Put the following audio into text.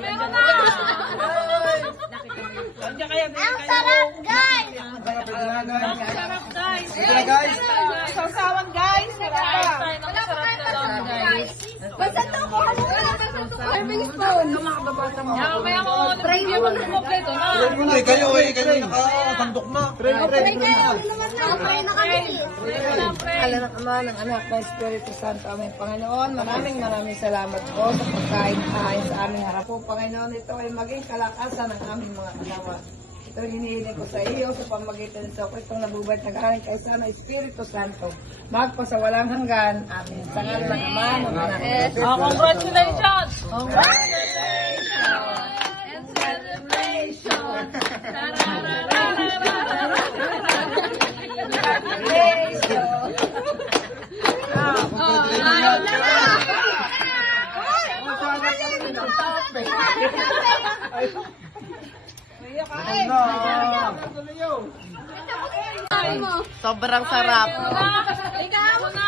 Meron na! Ang sarap, guys! Ang sarap, guys! Ito guys. Sausawan, guys! Wala pa tayo masarap guys! Basta to ko, ano na? Serving spoon. Mamaya ko, nag-review mo ng kompleto na. Kayo nakasandok na. Try kayo, ano naman na? Try na kami. Alam ng Ama, ng Anak, ng Espiritu Santo, aming Panginoon. Maraming salamat po sa pagkain sa aming harap po. Panginoon, ito ay maging kalakasan ng aming mga kasawa. Ito hinihiling ko sa iyo sa pamagitan sa Kristong nabubay na galing kay Sana Espiritu Santo. Magpasawalang hanggan. Amen. Sa ngalan ng Ama, ng Anak, ng Espiritu Santo. Congratulations! And celebration! Sobrang sarap. Ikaw?